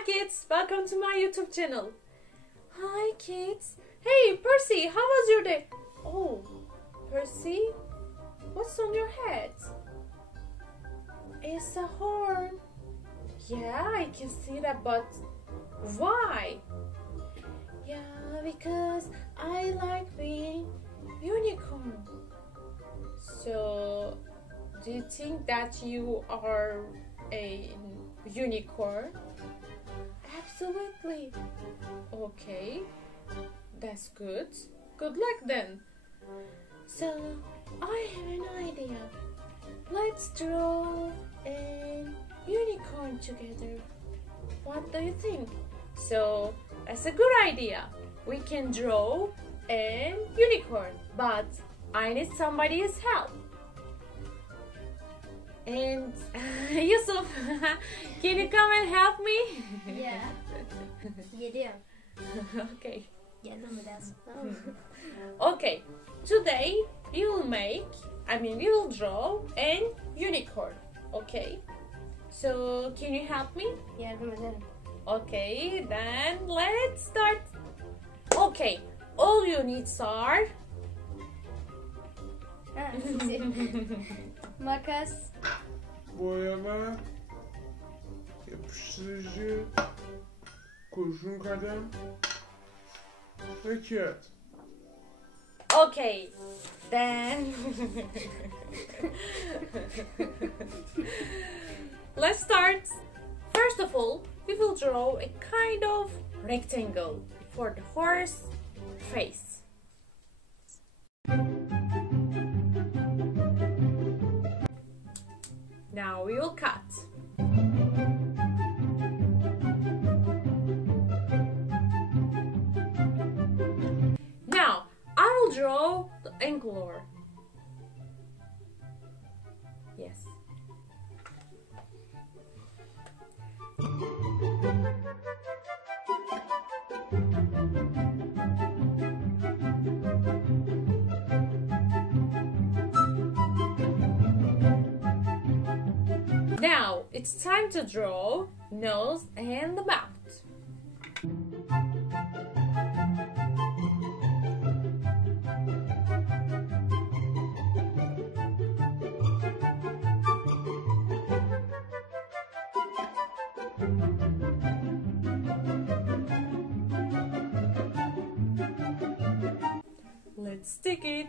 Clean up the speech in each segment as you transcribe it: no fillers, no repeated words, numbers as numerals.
Hi kids, welcome to my YouTube channel. Hi kids. Hey Percy, how was your day? Oh, Percy, what's on your head? It's a horn. Yeah, I can see that, but why? Yeah, because I like being unicorn. So, do you think that you are a unicorn? Absolutely. Okay, that's good. Good luck then. So, I have an idea. Let's draw a unicorn together. What do you think? So, that's a good idea. We can draw a unicorn, but I need somebody's help. And Yusuf, can you come and help me? Yeah. Geliyorum. Okay. Geldim biraz. Okay. Today we will draw a unicorn. Okay. So can you help me? Yardım ederim. Okay, then let's start. Okay. All you need are Makas. Boyama, yapıştırıcı, kurşun kalem ve kağıt. Okay, then let's start. First of all, we will draw a kind of rectangle for the horse face. Now we will cut. Now I will draw the angular. Yes. Now it's time to draw nose and the mouth. Let's stick it.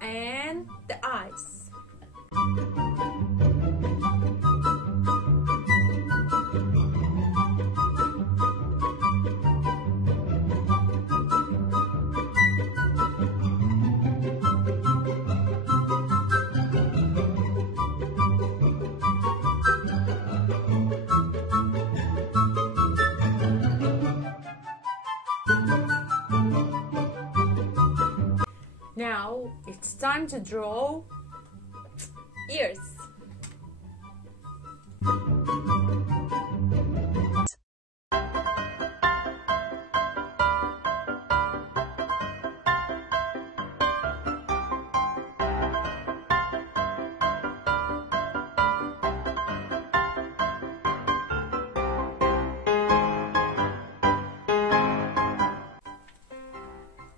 And the eyes. Now it's time to draw ears.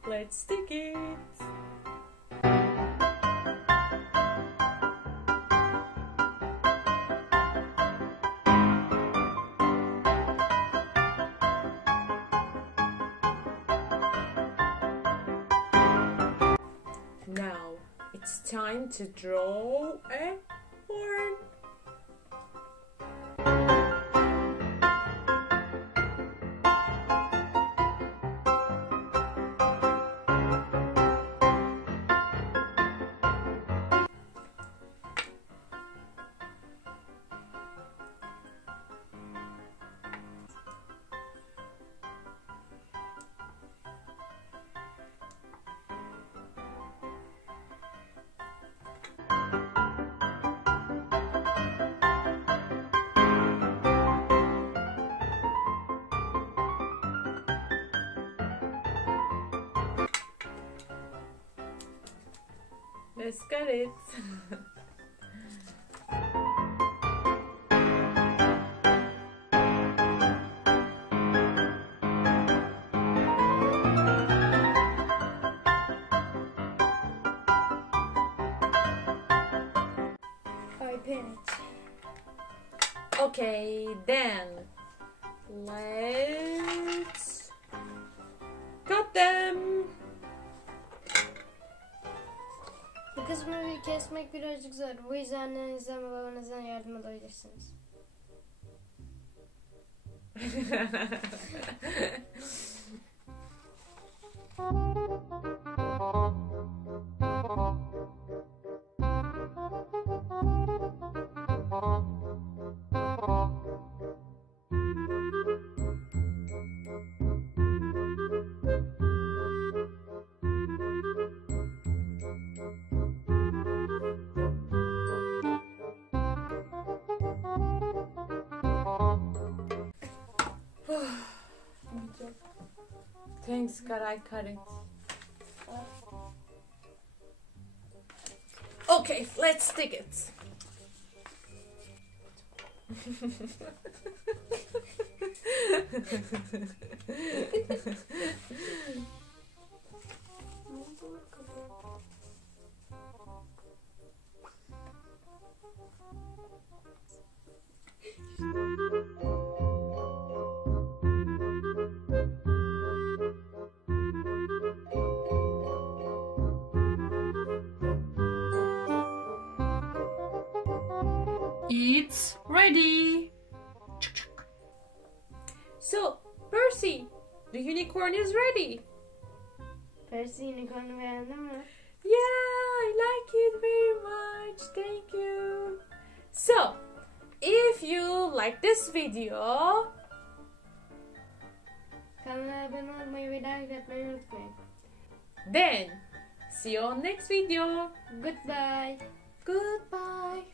Let's stick it. Now it's time to draw a horn. Let's get it. iPad. Okay, then let's cut them. Bu kısmı kesmek birazcık zor. Bu yüzden annenizden ve babanızdan yardım alabilirsiniz. Thanks, God, I cut it. Okay, let's stick it. It's ready. So, Percy, the unicorn is ready. Percy unicornu beğendin mi? Yeah, I like it very much. Thank you. So, if you like this video, kanala abone olmayı ve like etmeyi unutmayın. then see you on next video. Goodbye. Goodbye.